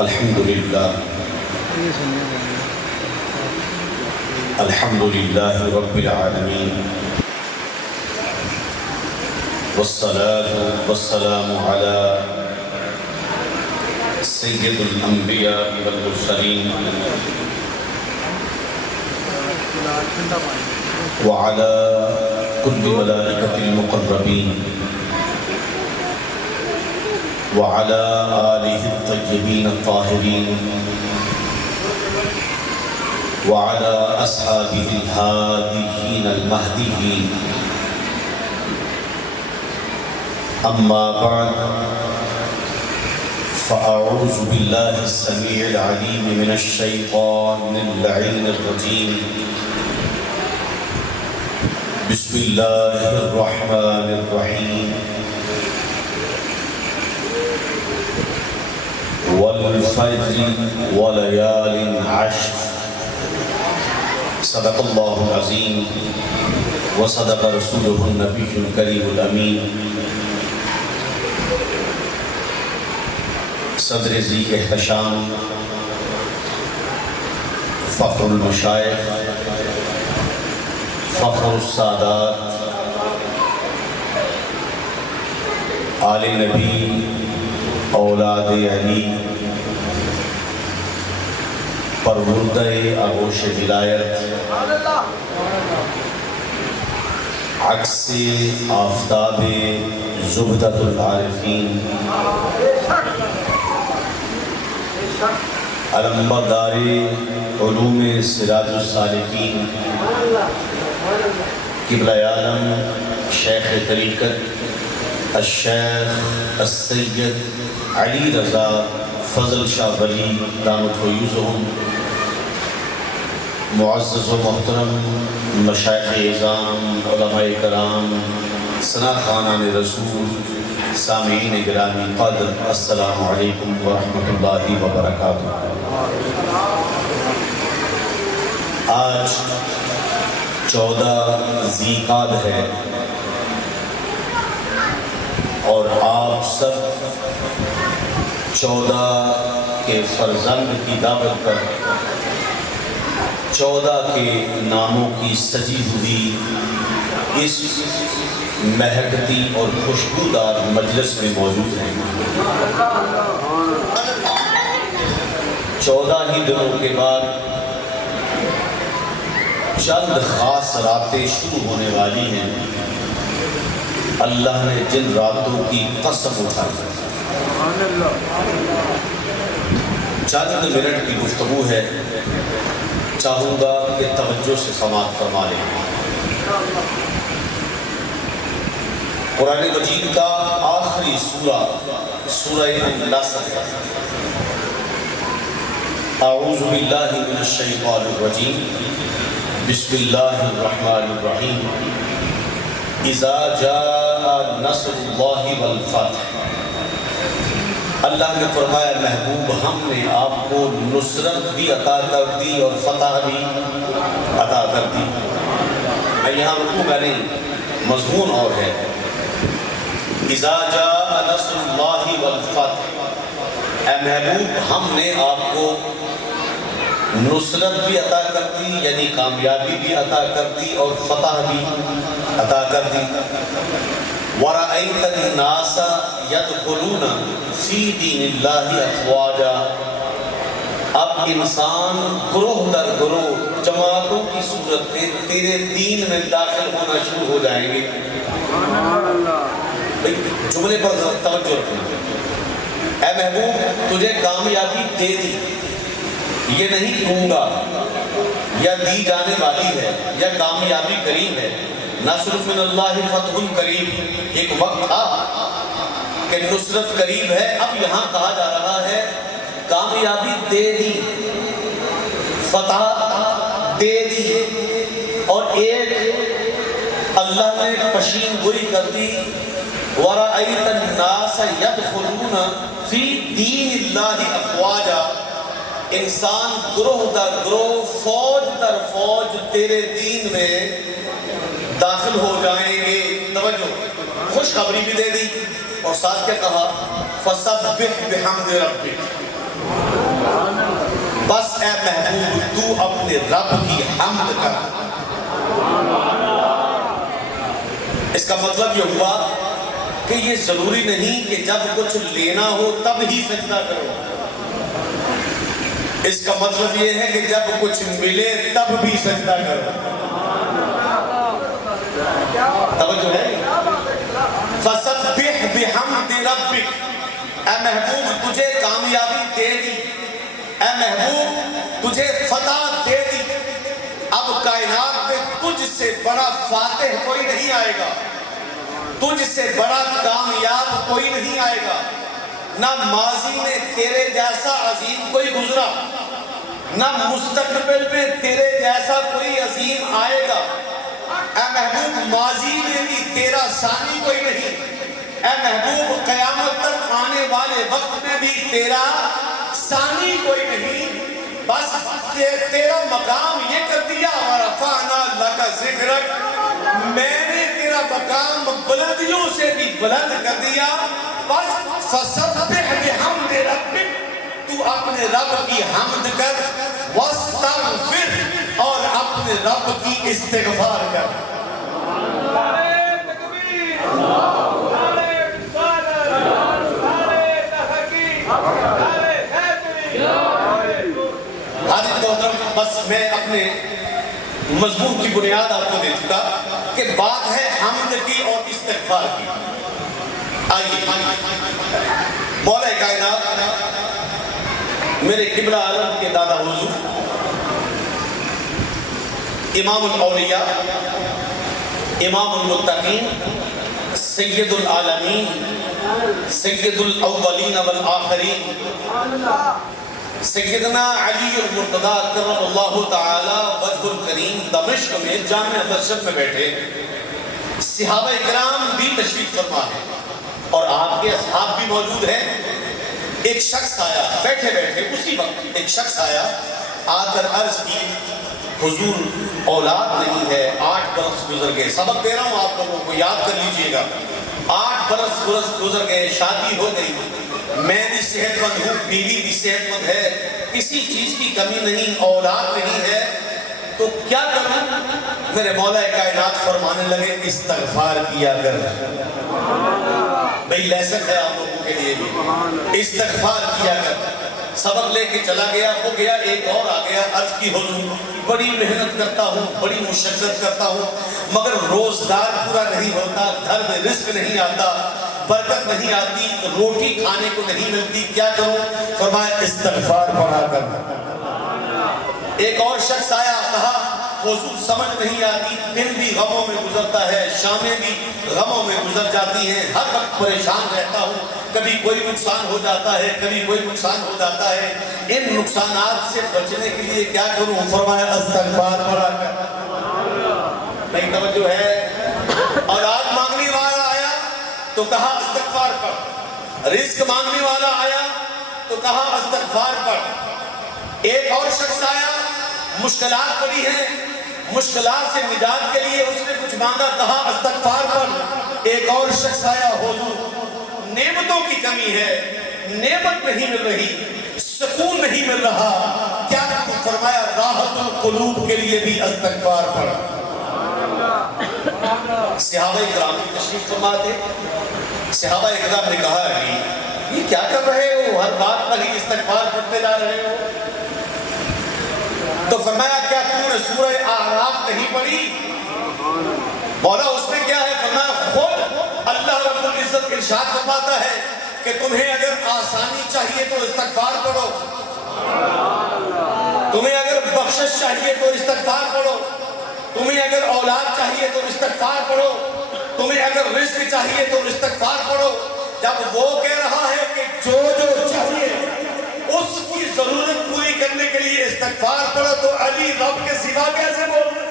الحمد لله رب العالمين والصلاة والسلام على سيد الأنبياء والمرسلين وعلى كل ملائكة المقربين وعلى آله الطيبين الطاهرين وعلى أصحابه الهاديين المهديين. أما بعد فأعوذ بالله السميع العليم من الشيطان اللعين الرجيم. بسم الله الرحمن الرحيم. والفجر وليال عشر. صدق الله العظيم وصدق رسوله النبي الكريم الأمين. صدر ذی احتشام فخر المشائخ فخر السادات آل نبی اولاد علی پروردہ آغوش ولایت عکس آفتاب زبدۃ العارفین علمبردار علوم سراج السالکین قبلہ عالم شیخ طریقت الشیخ السید علی رضا فضل شاہ ولی دامت فیوزہم، معزز و محترم مشائخ اعظام، علماء کرام، ثنا خوانان رسول، سامعین گرامی قدر، السلام علیکم ورحمۃ اللہ وبرکاتہ۔ آج 14 ذی قعدہ ہے اور آپ سب 14 کے فرزند کی دعوت پر 14 کے ناموں کی سجی ہوئی اس مہکتی اور خوشبودار مجلس میں موجود ہیں۔ 14 ہی دنوں کے بعد چند خاص راتیں شروع ہونے والی ہیں۔ اللہ نے جن راتوں کی قسم اٹھائی، چند منٹ کی گفتگو ہے، چاہوں گا کہ توجہ سے سماعت فرما لیں۔ قرآن مجید کا آخری سورہ سورہ النصر ہے۔ اعوذ باللہ من الشیطان الرجیم، بسم اللہ الرحمن الرحیم۔ اذا جاء نصر اللہ والفتح، اللہ نے فرمایا محبوب ہم نے آپ کو نصرت بھی عطا کر دی اور فتح بھی عطا کر دی۔ یہاں رکوع میں نہیں، مضمون اور ہے۔ اذا جاء نصر اللہ والفتح، اے محبوب ہم نے آپ کو نصرت بھی عطا کر دی، یعنی کامیابی بھی عطا کر دی اور فتح بھی عطا کر دی۔ وَرَأَيْتَ النَّاسَ يَدْخُلُونَ فِي دِينِ اللَّهِ أَفْوَاجًا، اب انسان گروہ در گروہ جماعتوں کی صورت میں تیرے دین میں داخل ہونا شروع ہو جائیں گے۔ جملے پر توجہ رکھنا۔ اے محبوب تجھے کامیابی دے دی، یہ نہیں دوں گا یا دی جانے والی ہے یا کامیابی قریب ہے۔ نصر من اللہ فتح قریب، ایک وقت تھا کہ نصرت قریب ہے، اب یہاں کہا جا رہا ہے کامیابی دے دی، فتح دے دی، اور ایک اللہ نے پشین گوئی کر دی۔ وَرَأَيْتَ النَّاسَ يَدْخُلُونَ فِي دِينِ اللَّهِ أَفْوَاجًا، انسان گروہ در گروہ فوج در فوج تیرے دین میں داخل ہو جائیں گے۔ توجہ، خوشخبری بھی دے دی اور ساتھ کیا کہا؟ فَسَبِّحْ بِحَمْدِ رَبِّكَ، بس اے محبوب تو اپنے رب کی حمد کر۔ اس کا مطلب یہ ہوا کہ یہ ضروری نہیں کہ جب کچھ لینا ہو تب ہی سجدہ کرو۔ اس کا مطلب یہ ہے کہ جب کچھ ملے تب بھی سجدہ کرو۔ توجہ ہے؟ فَسَبِّحْ بِحَمْدِ رَبِّكَ، اے محبوب تجھے کامیابی دے دی، اے محبوب تجھے فتح دے دی۔ اب کائنات میں تجھ سے بڑا فاتح کوئی نہیں آئے گا، تجھ سے بڑا کامیاب کوئی نہیں آئے گا۔ نہ ماضی میں تیرے جیسا عظیم کوئی گزرا، نہ مستقبل میں تیرے جیسا کوئی عظیم آئے گا۔ اے محبوب ماضی میں بھی تیرا ثانی کوئی نہیں، اے محبوب قیامت تک آنے والے وقت میں بھی تیرا ثانی کوئی نہیں۔ بس تیرا مقام یہ کر دیا، وَرَفَعْنَا لَكَ ذِكْرَكَ، میں نے تیرا مقام بلندیوں سے بھی بلند کر دیا۔ بس فَسَبِّحْ بِحَمْدِ رَبِّكَ، تو اپنے رب کی حمد کر، وَاسْتَغْفِرْ، اور اپنے رب کی استغفار کر۔ بس میں اپنے مضمون کی بنیاد آپ کو دے چکا کہ بات ہے حمد کی اور استغفار کی۔ آئیے مولا کائنات میرے قبلہ عالم کے دادا حضور امام الاولیاء، امام المتقین، سید العالمین، سید الاولین والآخرین، سیدنا علی المرتضیٰ کرم اللہ تعالی وجہ الکریم دمشق میں جامع مسجد میں بیٹھے صحابہ اکرام بھی تشریف فرما ہے اور آپ کے اصحاب بھی موجود ہیں۔ ایک شخص آیا، بیٹھے بیٹھے اسی وقت ایک شخص آیا، آ کر عرض کی حضور اولاد نہیں ہے، 8 برس گزر گئے۔ سبق دے رہا ہوں آپ لوگوں کو، یاد کر لیجئے گا۔ 8 برس گزر گئے، شادی ہو گئی، میں بھی صحت مند ہوں، بیوی بھی صحت مند ہے، کسی چیز کی کمی نہیں، اولاد نہیں ہے، تو کیا کروں؟ میرے مولا کائنات فرمانے لگے استغفار کیا کر۔ بھئی لیسن ہے آپ لوگوں کے لیے بھی، استغفار کیا کر۔ سبق لے کے چلا گیا، ہو گیا، ایک اور آ گیا، عرض کی حضور بڑی محنت کرتا ہوں، بڑی مشقت کرتا ہوں، مگر روزگار پورا نہیں ہوتا، گھر میں رزق نہیں آتا، برکت نہیں آتی، روٹی کھانے کو نہیں ملتی، کیا کروں؟ فرمایا استغفار پڑھا کر۔ ایک اور شخص آیا، کہا حضور سمجھ نہیں آتی، دن بھی غموں میں گزرتا ہے، شامیں بھی غموں میں گزر جاتی ہیں، ہر وقت پریشان رہتا ہوں، کبھی کوئی نقصان ہو جاتا ہے، کبھی کوئی نقصان ہو جاتا ہے، ان نقصانات سے بچنے کے لیے کیا کروں؟ فرمایا استغفار پڑھا کر۔ نہیں توجہ ہے؟ اولاد مانگنے والا آیا تو کہا استغفار پڑھ، رزق مانگنے والا آیا تو کہا استغفار پڑھ۔ ایک اور شخص آیا، مشکلات پڑی ہیں، مشکلات سے نجات کے لیے اس نے کچھ مانگا، کہا استغفار پڑھ۔ ایک اور شخص آیا، حضور نعمتوں کی کمی ہے، نعمت نہیں مل رہی، سکون نہیں مل رہا، کیا کروں؟ فرمایا راحت القلوب کے لیے بھی استغفار پڑھ۔ صحابہ اکرام تشریف فرما تھے، صحابہ اکرام نے کہا یہ کیا کر رہے ہو؟ ہر بات پر ہی استغفار پڑھتے جا رہے ہو۔ تو فرمایا کیا تم نے سورہ اعراف نہیں پڑھی؟ مولا اس میں کیا ہے؟ فرمایا خود اللہ رب العزت ارشاد فرماتا ہے کہ تمہیں اگر آسانی چاہیے تو استغفار پڑھو، تمہیں اگر بخشش چاہیے تو استغفار پڑھو، تمہیں اگر اولاد چاہیے تو استغفار پڑھو، تمہیں اگر رزق چاہیے تو استغفار پڑھو۔ جب وہ کہہ رہا ہے کہ جو چاہیے اس کی ضرورت پوری کرنے کے لیے استغفار پڑھو، تو علی رب کے سوا کیسے بول رہے ہیں؟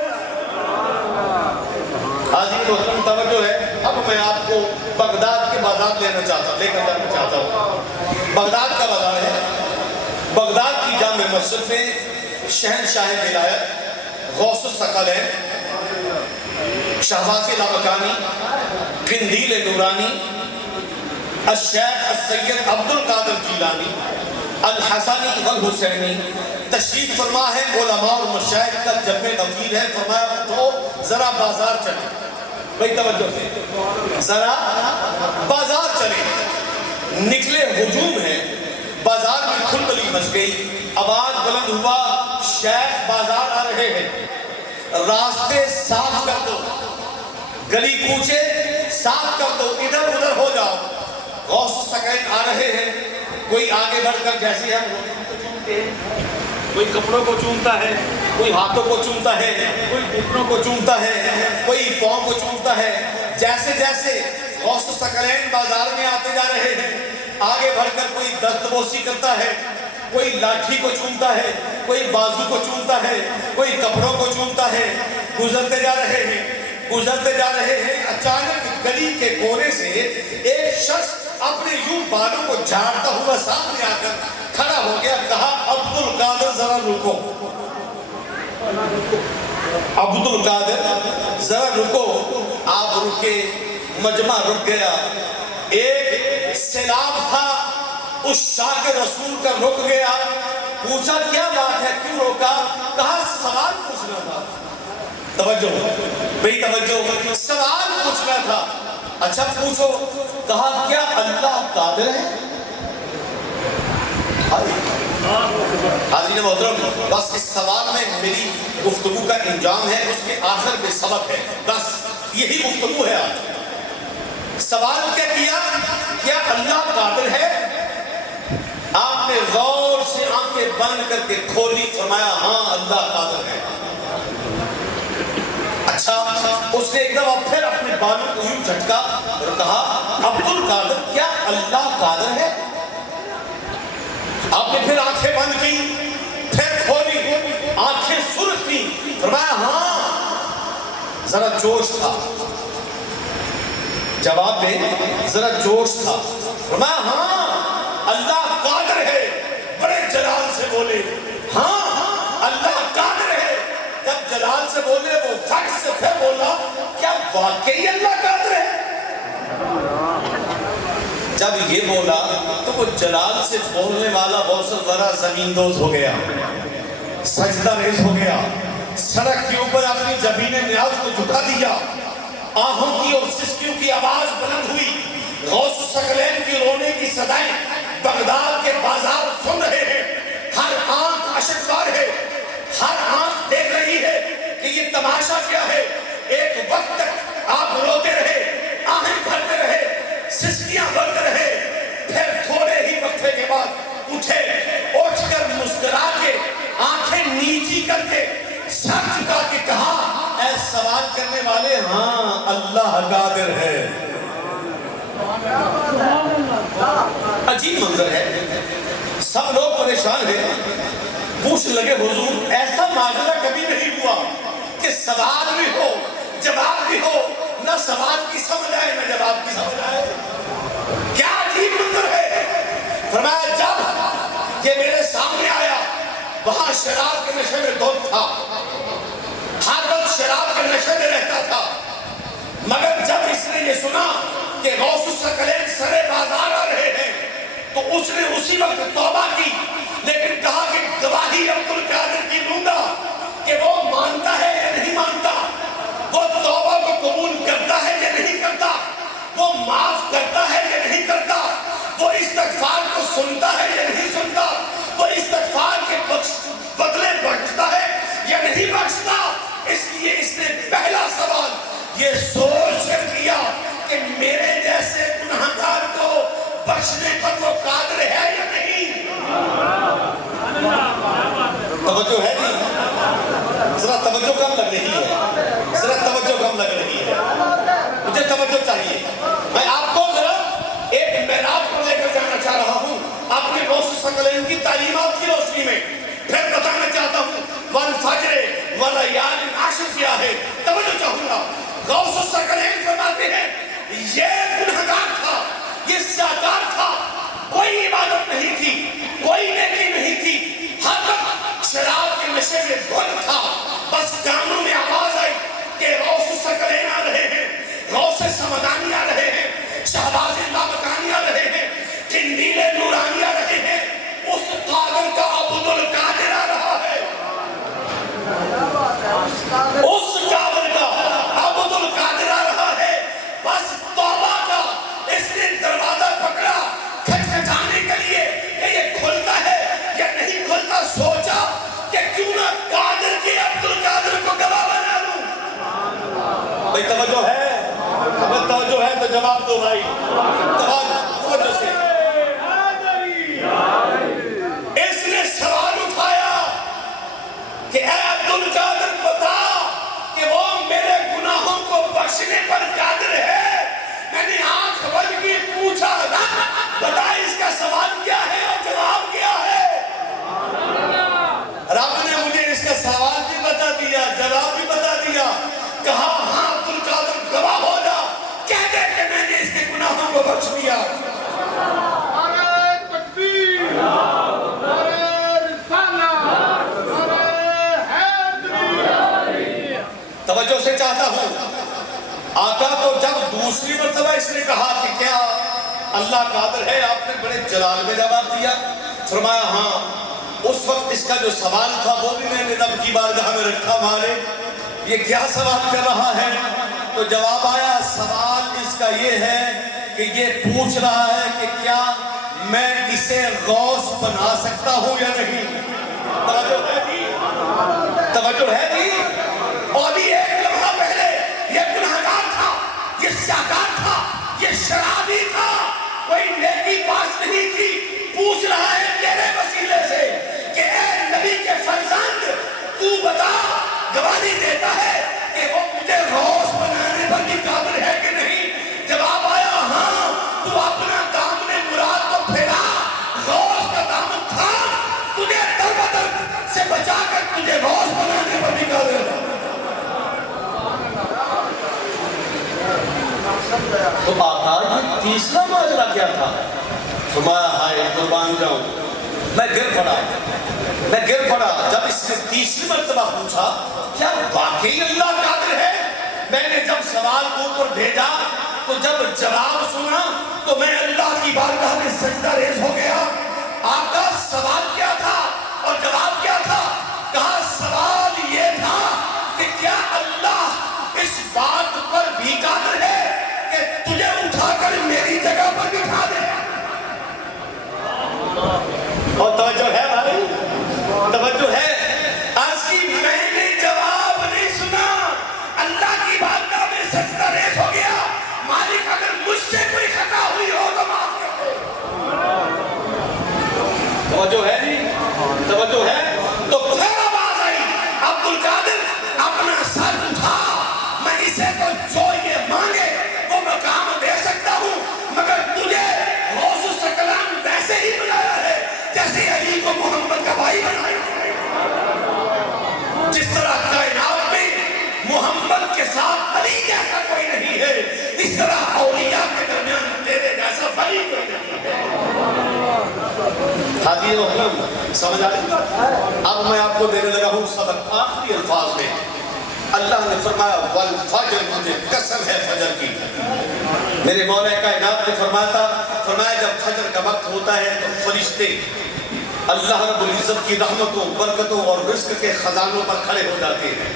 حاضرین محترم توجہ ہے، اب میں آپ کو بغداد کے بازار لے کر جانا چاہتا ہوں۔ بغداد کا بازار ہے، بغداد کی جامع مسجد میں شہنشاہ ولایت غوث الثقلین شہباز لامکانی قندیل نورانی الشیخ السید عبد القادر جیلانی الحسنی والحسینی تشریف فرما ہے، علماء اور مشائخ کا جمع نفیر ہے، فرمایا اٹھو ذرا بازار چلے، بھئی توجہ سے ذرا بازار چلے، نکلے ہجوم ہے، بازار میں کھلبلی مچ گئی، آواز بلند ہوا شیخ بازار آ رہے ہیں، راستے صاف کر دو، گلی کوچے صاف کر دو، ادھر ادھر ہو جاؤ، غوث الثقلین آ رہے ہیں، کوئی آگے بڑھ کر جیسے ہم کوئی کپڑوں کو چومتا ہے، کوئی ہاتھوں کو چومتا ہے، کوئی گھٹنوں کو چومتا ہے، کوئی پاؤں کو چومتا ہے، جیسے جیسے غوث الثقلین بازار میں آتے جا رہے ہیں، آگے بڑھ کر کوئی دست بوسی کرتا ہے، کوئی لاٹھی کو چومتا ہے، کوئی بازو کو چومتا ہے، کوئی کپڑوں کو چومتا ہے، گزرتے جا رہے ہیں، گزرتے جا رہے ہیں، اچانک گلی کے کونے سے ایک شخص اپنے یوں بالوں کو جھاڑتا ہوا سامنے آ کر کھڑا ہو گیا، کہا عبد القادر ذرا رکو، عبد القادر ذرا رکو، آپ رکے، مجمع رک گیا، ایک سیلاب تھا اس شاہ رسول کا رک گیا، پوچھا کیا بات ہے، کیوں روکا، کہا سوال پوچھنا تھا، توجہ بھئی توجہ، سوال پوچھنا تھا، اچھا پوچھو، کہا کیا اللہ قادر ہے؟ حاضرین محترم، بس اس سوال میں میری گفتگو کا انجام ہے، اس کے آخر میں سبق ہے، بس یہی گفتگو ہے آج۔ سوال کیا کیا؟ کیا اللہ قادر ہے؟ آپ نے غور سے آنکھیں بند کر کے کھولی، فرمایا ہاں اللہ قادر ہے۔ اچھا، اس نے ایک دفعہ پھر اپنے بالوں کو یوں جھٹکا اور کہا عبد القادر کیا اللہ قادر ہے؟ آپ نے پھر آنکھیں بند کی، پھر کھولی، آنکھیں سرخ کی، فرمایا ہاں، ذرا جوش تھا جواب میں، ذرا جوش تھا، فرمایا ہاں اللہ قادر ہے، بڑے جلال سے بولے، ہاں اللہ قادر ہے، جب جلال سے بولے وہ فٹ سے پھر بولا کیا واقعی اللہ قادر ہے؟ جب یہ بولا تو وہ جلال سے بولنے والا غوث ذرا زمین دوز ہو گیا، سجدہ ریز ہو گیا، سڑک کے اوپر اپنی جبین نیاز کو جھکا دیا، آہوں کی اور سسکیوں کی آواز بلند ہوئی، غوث الثقلین کی رونے کی صدائیں بغداد کے بازار سن رہے ہیں، ہر آنکھ اشکبار ہے، ہر آنکھ دیکھ رہی ہے کہ یہ تماشا کیا ہے۔ ایک وقت تک آپ روتے رہے، آہیں بھرتے رہے، سسکیاں بھرتے رہے، پھر تھوڑے ہی وقفے کے بعد اٹھے، اٹھ کر مسکرا کے آنکھیں نیچی کر کے سر جھکا کے کہا اے سوال کرنے والے ہاں اللہ قادر ہے۔ عجیب منظر ہے، سب لوگ پریشان ہیں، پوچھ لگے حضور ایسا معاملہ کبھی نہیں ہوا کہ سوال بھی ہو جواب بھی ہو، نہ سوال کی سمجھ آئے نہ جواب کی سمجھ آئے، کیا عجیب منظر ہے۔ فرمایا جب یہ میرے سامنے آیا وہاں شراب کے نشے میں دھت تھا، ہر وقت شراب کے نشے میں رہتا تھا، مگر جب اس نے یہ سنا کہ غوث الثقلین سرے بازار آ رہے ہیں تو اس نے اسی وقت توبہ کی، لیکن کہا کہ گواہی عبد القادر کی دوں گا کہ وہ مانتا ہے یا نہیں مانتا، وہ توبہ کو قبول کرتا ہے یا نہیں کرتا، وہ معاف کرتا ہے یا نہیں کرتا، وہ استغفار کو سنتا ہے یا نہیں سنتا، وہ استغفار کے بدلے بخشتا ہے یا نہیں بخشتا۔ اس لیے اس نے پہلا سوال یہ سوچ کر کیا کہ میرے جیسے گناہگار کو بخشنے پر وہ قادر ہے یا نہیں۔ توجہ ہے نہیں؟ ذرا توجہ کم لگ رہی ہے، ذرا توجہ کم لگ رہی ہے، مجھے توجہ چاہیے۔ میں آپ کو ذرا ایک معراج پر لے کر جانا چاہ رہا ہوں اپنے غوث الثقلین کی تعلیمات کی روشنی میں، پھر بتانا چاہتا ہوں والفجر ولیال عشر کیا ہے۔ توجہ چاہوں گا، غوث الثقلین فرماتے ہیں یہ گنہگار تھا، یہ سیاکار تھا، کوئی عبادت نہیں تھی، کوئی نیکی نہیں تھی، ہر وقت شراب کے نشے میں دھت تھا، بس کانوں میں آواز آئی کہ غوث الثقلین آ رہے ہیں، غوث سمدانی آ رہے ہیں، شہباز لامکانی آ رہے ہیں، قندیل نورانی آ رہے ہیں، اس توجہ ہے؟ اگر توجہ ہے تو جواب دو بھائی، توجہ سے۔ اس نے سوال اٹھایا کہ اے عبدالقادر بتا کہ وہ میرے گناہوں کو بخشنے پر قادر ہے۔ میں نے آنکھ بند کی پوچھا بتا اس کا سوال کیا ہے اور جواب کیا ہے؟ رب نے مجھے اس کا سوال بھی بتا دیا، جواب بھی بتا دیا۔ کہا ہاں عبدالقادر گواہ ہو جا، کہہ دے کہ میں نے اس کے گناہوں کو بخش دیا۔ توجہ سے چاہتا ہوں آقا تو جب دوسری مرتبہ اس نے کہا کہ کیا اللہ قادر ہے، آپ نے بڑے جلال میں جواب دیا، فرمایا ہاں۔ اس وقت اس کا جو سوال تھا وہ بھی میں نے رب کی بارگاہ میں رکھا، مالک یہ کیا سوال کر رہا ہے؟ تو جواب آیا، سوال اس کا یہ ہے کہ یہ پوچھ رہا ہے کہ کیا میں اسے غوث بنا سکتا ہوں یا نہیں۔ توجہ ہے جی، توجہ ہے جی۔ اور بھی ایک لمحہ پہلے یہ گناہگار تھا، یہ سیاکار تھا، یہ شرابی تھا، کوئی نیکی پاس نہیں تھی، پوچھ رہا ہے تیرے وسیلے سے کہ اے نبی کے فرزند تو بتا، گواہی دیتا ہے کہ وہ مجھے غوث بنانے پر بھی قابل ہے کہ نہیں؟ جواب آیا ہاں، تو اپنا دامن مراد کو پھیلا، غوث کا دامن تھا، تجھے در بدر سے بچا کر تجھے غوث بنانے پر بھی قابل ہے۔ تو آقا یہ تیسرا ماجرا کیا تھا؟ فرمایا ہائے قربان جاؤں، میں گر پڑا جب اس نے تیسری مرتبہ پوچھا کیا واقعی اللہ قادر ہے؟ میں نے جب سوال اوپر بھیجا تو جب جواب سنا تو میں اللہ کی بارگاہ میں سجدہ ریز ہو گیا۔ آقا سوال کیا تھا اور جواب کیا تھا؟ کہا سوال یہ تھا کہ کیا اللہ اس بات پر بھی قادر ہے کہ تجھے اٹھا کر میری جگہ پر بٹھا دے؟ اور توجہ ہے بھائی، توجہ ہے۔ آج کی میں نے جواب نہیں سنا، اللہ کی بارگاہ میں سجدہ ریز ہو گیا، مالک اگر مجھ سے کوئی خطا ہوئی ہو تو معاف کر دے۔ توجہ ہے جی، توجہ ہے۔ تو پھر آواز آئی، عبدالقادر اپنا سر اٹھا، میں اسے تو جو یہ مانگے وہ مقام دے سکتا ہوں، مگر تجھے غوث الثقلین ویسے ہی بنایا ہے جیسے علی کو محمد کا بھائی بنایا ہے۔ جس طرح کائنات میں محمد کے ساتھ علی جیسا کوئی نہیں ہے، اس طرح اولیاء کے درمیان تیرے جیسا ولی کوئی نہیں ہے۔ حاضر محترم سمجھ آ رہی؟ اب میں آپ کو دینے لگا ہوں سبق آخری الفاظ میں۔ اللہ نے فرمایا والفجر، مجھے قسم ہے فجر کی۔ میرے مولا کائنات نے فرمایا جب فجر کا وقت ہوتا ہے تو فرشتے اللہ رب العزت کی رحمتوں، برکتوں اور رزق کے خزانوں پر کھڑے ہو جاتے ہیں۔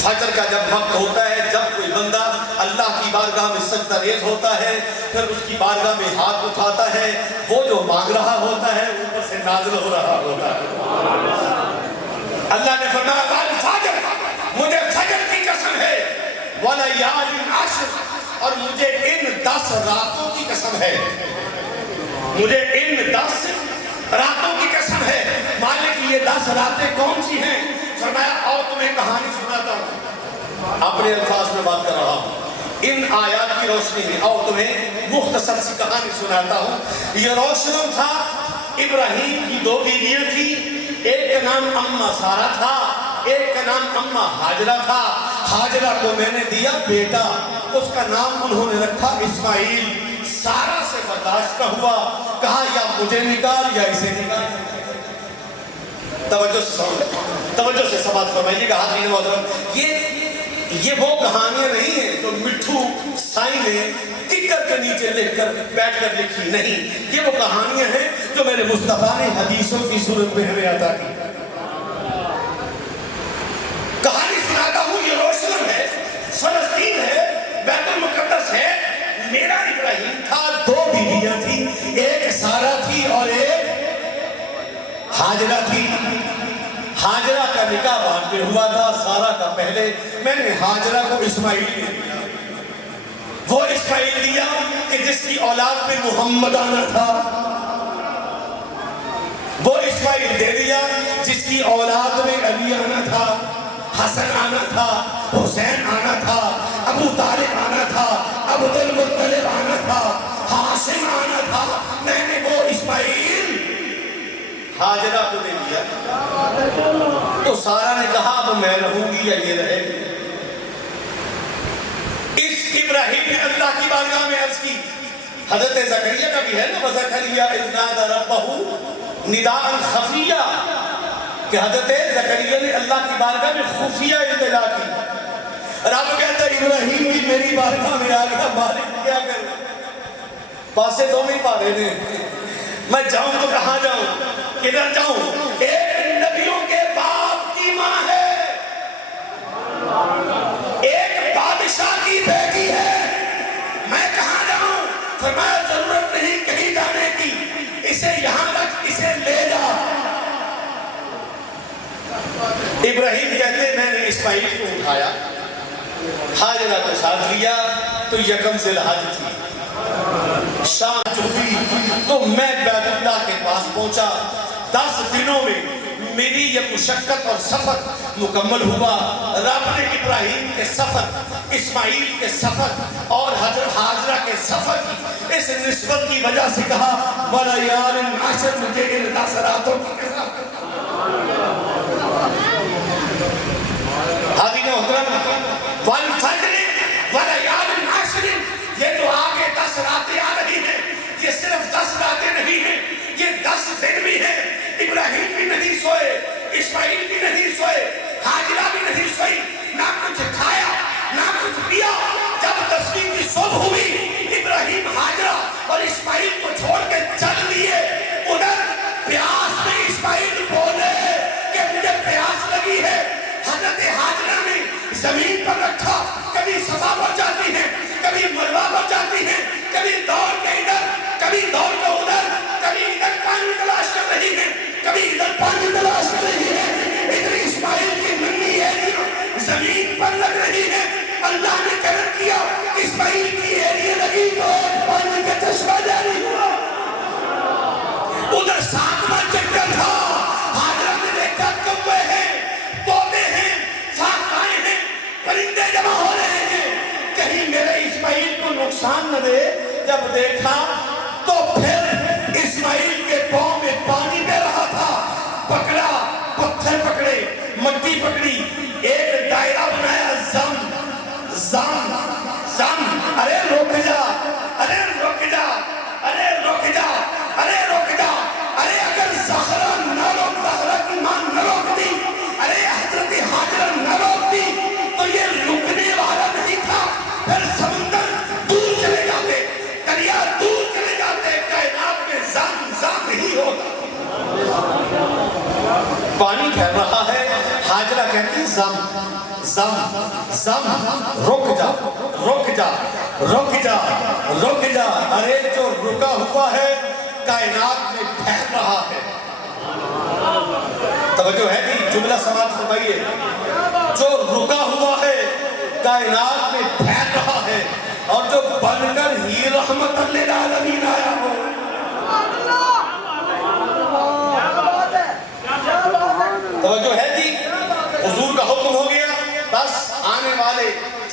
فجر کا جب وقت ہوتا ہے، جب کوئی بندہ اللہ کی بارگاہ میں سجدہ ریز ہوتا ہے، پھر اس کی بارگاہ میں ہاتھ اٹھاتا ہے، وہ جو مانگ رہا ہوتا ہے اوپر سے نازل ہو رہا ہوتا ہے۔ اللہ نے فرمایا والفجر، مجھے فجر کی قسم ہے، وَلَيَالٍ عَشْرٍ، اور مجھے ان 10 راتوں کی قسم ہے، مجھے ان 10 راتوں کی قسم ہے۔ مالک یہ 10 راتیں کون سی ہیں؟ فرمایا اور تمہیں کہانی سناتا ہوں، اپنے الفاظ میں بات کر رہا ہوں، ان آیات کی روشنی میں اور تمہیں مختصر سی کہانی سناتا ہوں۔ یہ روشن تھا، ابراہیم کی 2 بیویاں تھیں، ایک کا نام اماں سارہ تھا، ایک کا نام اماں ہاجرہ تھا۔ ہاجرہ کو میں نے دیا بیٹا، اس کا نام انہوں نے رکھا اسماعیل۔ سارہ سے برداشت نہ ہوا، کہا یا مجھے نکال یا اسے نکال۔ توجہ سے سماعت فرمائیے گا حاضرین محترم، یہ وہ کہانیاں نہیں ہیں جو مٹھو سائی نے ٹکر کے نیچے لکھ کر بیٹھ کر لکھی، نہیں، یہ وہ کہانیاں ہیں جو میرے مصطفیٰ نے حدیثوں کی صورت میں ہمیں عطا کی۔ کہانی سناتا ہوں، یہ یروشلم ہے، فلسطین ہے، بیت المقدس ہے۔ میرا ابراہیم تھا، 2 بیویاں تھیں، ایک سارہ تھی اور ایک ہاجرہ تھی۔ ہاجرہ کا نکاح بعد میں ہوا تھا، سارا کا پہلے۔ میں نے ہاجرہ کو اسماعیل دے دیا، وہ اسماعیل دیا کہ جس کی اولاد میں محمد آنا تھا، وہ اسماعیل دے دیا جس کی اولاد میں علی آنا تھا، حسن آنا تھا، حسین آنا تھا، ابو طالب آنا تھا، عبد المطلب آنا تھا، ہاشم آنا تھا۔ میں نے وہ اسماعیل ہاجرہ کو دے دیا۔ تو سارا نے کہا اب میں رہوں گی یا یہ رہے گی؟ اس ابراہیم نے اللہ کی بارگاہ میں عرض کی، حضرت زکریا کا بھی ہے نا، وَزَكَرِيَّا إِذْ نَادَى رَبَّهُ نِدَاءً خَفِيًّا، کہ حضرت زکریا نے اللہ کی بارگاہ میں خفیہ التجا کی۔ رب کہتا ہے ابراہیم بھی میری بارگاہ میں آ گیا، مالک کیا کروں؟ پاسے دو میں پارے نے، میں جاؤں تو کہاں جاؤں، کدھر جاؤں؟ ایک نبیوں کے باپ کی ماں ہے، ایک بادشاہ کی بیٹی ہے، میں کہاں جاؤں؟ فرمایا ضرورت نہیں کہیں جانے کی، اسے یہاں رکھ، اسے لے جا۔ ابراہیم کہتے میں نے اسماعیل کو اٹھایا، ہاجرہ کو ساتھ لیا، تو یکم ذی الحج تھی، شام چلی، تو میں بیت اللہ کے پاس پہنچا۔ 10 دنوں میں میری یہ مشقت اور سفر مکمل ہوا۔ رب نے ابراہیم کے سفر، اسماعیل کے سفر اور حضرت ہاجرہ کے سفر کی اس نسبت کی وجہ سے کہا وَلَيَالٍ عَشْرٍ، مجھے ان 10 راتوں کی قسم۔ حاضرین محترم، وَالْفَجْرِ وَلَيَالٍ عَشْرٍ، یہ جو آگے 10 راتیں آ رہی ہیں، یہ صرف 10 راتیں نہیں ہیں، یہ 10 دن بھی ہیں۔ ابراہیم بھی نہیں سوئے، اسماعیل بھی نہیں سوئے، ہاجرہ بھی نہیں سوئی، نہ کچھ کھایا نہ کچھ پیا۔ جب 10ویں کی صبح ہوئی، ابراہیم ہاجرہ اور اسماعیل کو چھوڑ کے چل لیے۔ ادھر پیاس میں اسماعیل بولے کہ مجھے پیاس لگی ہے، حضرت ہاجرہ نے زمین پر رکھا، کبھی صفا پر جاتی ہیں، کبھی مروہ پر جاتی ہیں، کبھی دوڑ کے ادھر، کبھی دوڑ کے ادھر، کبھی ادھر پانی تلاش کر رہی ہیں، کبھی ادھر پانی تلاش کر رہی ہیں۔ ادھر اسماعیل کی ننھی ایڑیاں زمین پر لگ رہی ہیں۔ اللہ نے کرم کیا، اسماعیل کی ایڑیاں لگی تو پانی کا چشمہ جاری ہوا۔ ادھر 7واں چکر تھا، ہاجرہ نے دیکھا کوے ہیں، طوطے ہیں، ساکائیں ہیں، پرندے جمع ہو رہے ہیں، کہیں میرے اسماعیل کو نقصان نہ دے۔ جب دیکھا تو پھر اسماعیل کے پاؤں میں پانی بہ رہا تھا۔ پکڑا، پتھر پکڑے، مٹی پکڑی، ایک دائرہ بنایا، زم زم زم، ارے رک جا، ارے رک جا، ارے رک جا، ارے رک جا، ارے اگر زہرا نہ روک، زہرا کی ماں نہ روکتی، ارے حضرت ہاجرہ نہ روکتی تو یہ رکنے والا نہیں تھا۔ پھر سمندر دور چلے جاتے، دریا دور چلے جاتے، کائنات میں زم زم ہی ہوتا۔ پانی پھیل رہا ہے، ہاجرہ کہتی زم زم زم، رک جا رک جا رک جا رک جا، ارے جو رکا ہوا ہے کائنات میں پھیل رہا ہے۔ توجہ ہے کہ جملہ سماعت فرمائیے، جو رکا ہوا ہے کائنات میں پھیل رہا ہے، اور جو بن کر ہی رحمت للعالمین آیا ہو۔ توجہ ہے جی، حضور کا حکم ہو گیا، بس آنے والے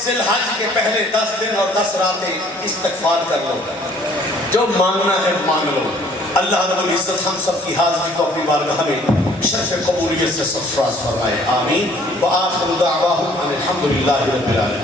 ذی الحج کے پہلے 10 دن اور 10 راتیں استغفار کر لو، جو مانگنا ہے مانگ لو۔ اللہ رب العزت ہم سب کی حاضری کو اپنی بارگاہ میں شرف قبولیت سے سرفراز فرمائے، آمین۔ وآخر دعواہم ان الحمدللہ رب العالمین۔